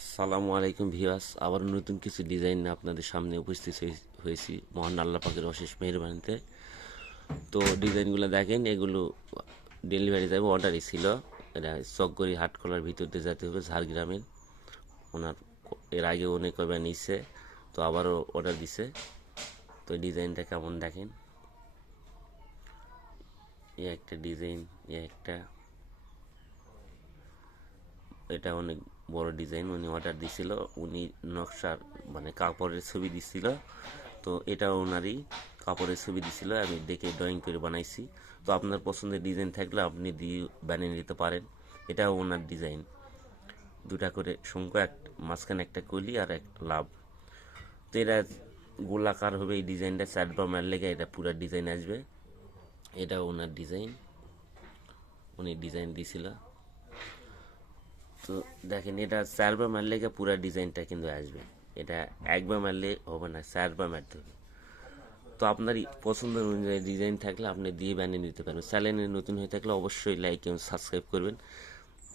আসসালামু আলাইকুম ভিউয়ার্স, আবার নতুন কিছু ডিজাইন নিয়ে আপনাদের সামনে উপস্থিত হয়েছি মহান আল্লাহ পাকের অশেষ মেহেরবানিতে। তো ডিজাইনগুলো দেখেন, এগুলো ডেলিভারি যাবে, অর্ডারই ছিল। এটা চকগড়ি হাটখোলার ভিতর দিয়ে যেতে হবে, ঝাড়গ্রামের। ওনার এর আগে অনেক কয়বার নিচ্ছে, তো আবারও অর্ডার দিছে। তো ডিজাইনটা কেমন দেখেন, একটা ডিজাইন, একটা, এটা অনেক বড় ডিজাইন। উনি অর্ডার দিছিল, উনি নকশার মানে কাপড়ের ছবি দিছিল। তো এটা ওনারই কাপড়ের ছবি দিছিল, আমি দেখে ড্রয়িং করে বানাইছি। তো আপনার পছন্দের ডিজাইন থাকলে আপনি দিয়ে বানিয়ে নিতে পারেন। এটাও ওনার ডিজাইন, দুটা করে শঙ্খ, এক মাঝখানে একটা কলি আর এক লাভ। তো এটা গোলাকার হবে এই ডিজাইনটা, চার বা মার লেগে এটা পুরো ডিজাইন আসবে। এটা ওনার ডিজাইন, উনি ডিজাইন দিছিল। তো দেখেন, এটা চারবার মারলে পুরো ডিজাইনটা কিন্তু আসবে। এটা একবার মারলে হবে না, চারবার মারতে হবে। তো আপনার পছন্দ অনুযায়ী ডিজাইন থাকলে আপনি দিয়ে বানিয়ে নিতে পারবেন। চ্যানেলে নতুন হয়ে থাকলে অবশ্যই লাইক এবং সাবস্ক্রাইব করবেন।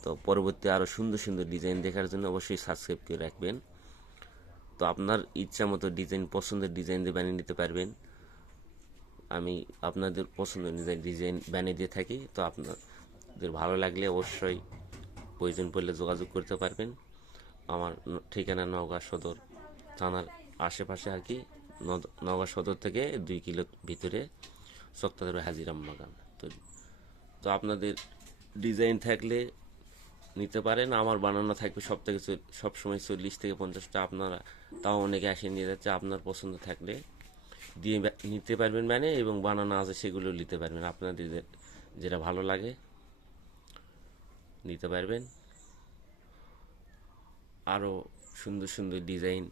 তো পরবর্তী আরও সুন্দর সুন্দর ডিজাইন দেখার জন্য অবশ্যই সাবস্ক্রাইব করে রাখবেন। তো আপনার ইচ্ছা মতো ডিজাইন, পছন্দের ডিজাইন দিয়ে বানিয়ে নিতে পারবেন। আমি আপনাদের পছন্দ অনুযায়ী ডিজাইন বানিয়ে দিয়ে থাকি। তো আপনাদের ভালো লাগলে অবশ্যই প্রয়োজন পড়লে যোগাযোগ করতে পারবেন। আমার ঠিকানা নওগাঁ সদর থানার আশেপাশে আর কি। নওগাঁ সদর থেকে 2 কিলো ভিতরে সক্তাদের হাজিরাম বাগান। তো তো আপনাদের ডিজাইন থাকলে নিতে পারেন। আমার বানানো থাকবে সবসময় 40 থেকে 50টা। আপনারা তাও অনেকে আসে নিয়ে যাচ্ছে। আপনার পছন্দ থাকলে দিয়ে নিতে পারবেন মানে, এবং বানানো আছে সেগুলো নিতে পারবেন। আপনাদের যেটা ভালো লাগে নিতে পারবেন। আরও সুন্দর সুন্দর ডিজাইন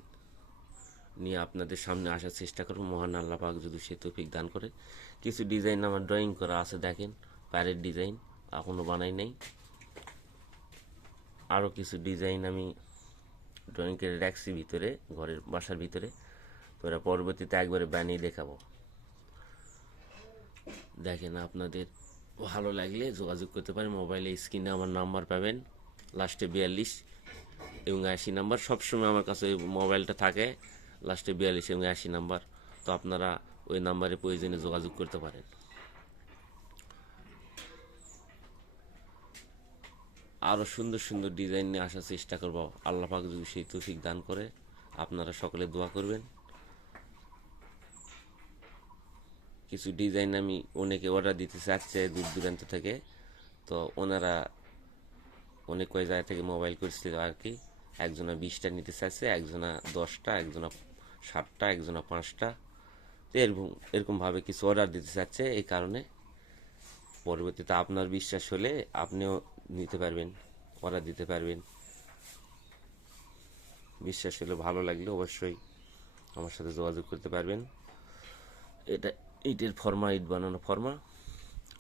নিয়ে আপনাদের সামনে আসার চেষ্টা করব, মহান আল্লাহ পাক যদি সে তৌফিক দান করে। কিছু ডিজাইন আমার ড্রয়িং করা আছে, দেখেন পায়ের ডিজাইন এখনও বানাই নাই। আরও কিছু ডিজাইন আমি ড্রয়িং করে রাখছি ভিতরে, ঘরের বাসার ভিতরে। তো এরা পরবর্তীতে একবারে বানিয়ে দেখাবো। দেখেন, আপনাদের ভালো লাগলে যোগাযোগ করতে পারেন। মোবাইলে স্ক্রিনে আমার নাম্বার পাবেন, লাস্টে 42 এবং 80 নাম্বার। সবসময় আমার কাছে ওই মোবাইলটা থাকে, লাস্টে 42 এবং 80 নাম্বার। তো আপনারা ওই নাম্বারে প্রয়োজনে যোগাযোগ করতে পারেন। আরও সুন্দর সুন্দর ডিজাইন নিয়ে আসার চেষ্টা করব, আল্লাহ পাক যদি সেই তৌফিক দান করে। আপনারা সকলে দোয়া করবেন। কিছু ডিজাইন আমি অনেকে অর্ডার দিতে চাচ্ছে দূর দূরান্ত থেকে। তো ওনারা অনেক কয় জায়গা থেকে মোবাইল করছিল আর কি। একজনা 20টা নিতে চাচ্ছে, একজনা 10টা, একজনা 7টা, একজনা 5টা। তো এরকমভাবে কিছু অর্ডার দিতে চাচ্ছে। এই কারণে পরবর্তীতে আপনার বিশ্বাস হলে আপনিও নিতে পারবেন, অর্ডার দিতে পারবেন। বিশ্বাস হলে, ভালো লাগলে অবশ্যই আমার সাথে যোগাযোগ করতে পারবেন। এটা ইটের ফর্মা, ইট বানানো ফর্মা।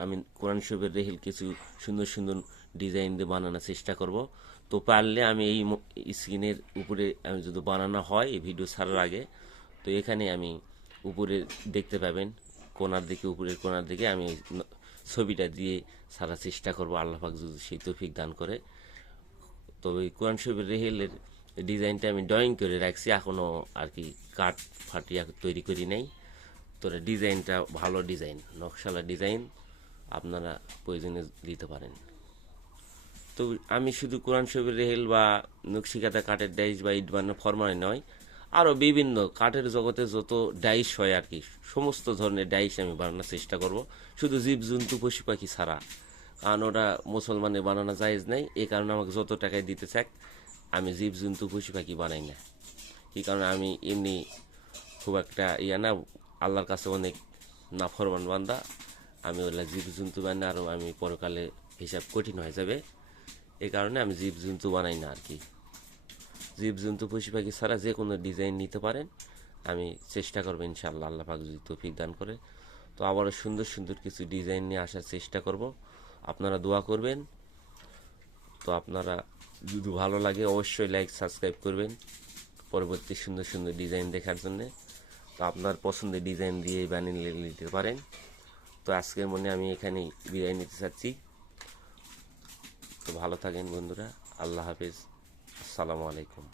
আমি কোরআন শরীফের রেহিল কিছু সুন্দর সুন্দর ডিজাইন দিয়ে বানানোর চেষ্টা করব। তো পারলে আমি এই স্ক্রিনের উপরে আমি যদি বানানো হয় এই ভিডিও ছাড়ার আগে, তো এখানে আমি উপরে দেখতে পাবেন, কোনার দিকে, উপরের কোনার দিকে আমি ছবিটা দিয়ে ছাড়ার চেষ্টা করব, আল্লাহ পাক যদি সেই তৌফিক দান করে। তো এই কোরআন শরীফের রেহেলের ডিজাইনটা আমি ড্রয়িং করে রাখছি, এখনও আর কি কাঠ ফাটিয়ে তৈরি করি নাই। তো ডিজাইনটা ভালো ডিজাইন, নকশালা ডিজাইন, আপনারা প্রয়োজনে দিতে পারেন। তো আমি শুধু কোরআন শরীফের রেহেল বা নকশিকাতা কাঠের ডাইস বা ইট বানানোর ফরমায় নয়, আরও বিভিন্ন কাঠের জগতে যত ডাইস হয় আর কি, সমস্ত ধরনের ডাইস আমি বানানোর চেষ্টা করব, শুধু জীবজন্তু পশু পাখি ছাড়া। কারণ ওটা মুসলমানের বানানো জায়েজ নাই। এই কারণে আমাকে যত টাকায় দিতে চাক, আমি জীবজন্তু পশু পাখি বানাই না। এই কারণে আমি এমনি খুব একটা না, আল্লাহর কাছে অনেক নাফরমান বান্দা। আমি ওগুলা জীবজন্তু বানাই, আরও আমি পরকালে হিসাব কঠিন হয়ে যাবে। এই কারণে আমি জীবজন্তু বানাই না আর কি। জীবজন্তু পশু পাখি ছাড়া যে কোনো ডিজাইন নিতে পারেন, আমি চেষ্টা করবো ইনশাআল্লাহ, আল্লাহ পাক যদি তৌফিক দান করে। তো আবারও সুন্দর সুন্দর কিছু ডিজাইন নিয়ে আসার চেষ্টা করব, আপনারা দোয়া করবেন। তো আপনারা যদি ভালো লাগে অবশ্যই লাইক সাবস্ক্রাইব করবেন পরবর্তী সুন্দর সুন্দর ডিজাইন দেখার জন্যে। তো আপনার পছন্দের ডিজাইন দিয়ে বানিয়ে নিতে পারেন। তো আজকের মনে আমি এখানেই বিদায় নিতে চাচ্ছি। তো ভালো থাকেন বন্ধুরা, আল্লাহ হাফেজ। আসসালামু আলাইকুম।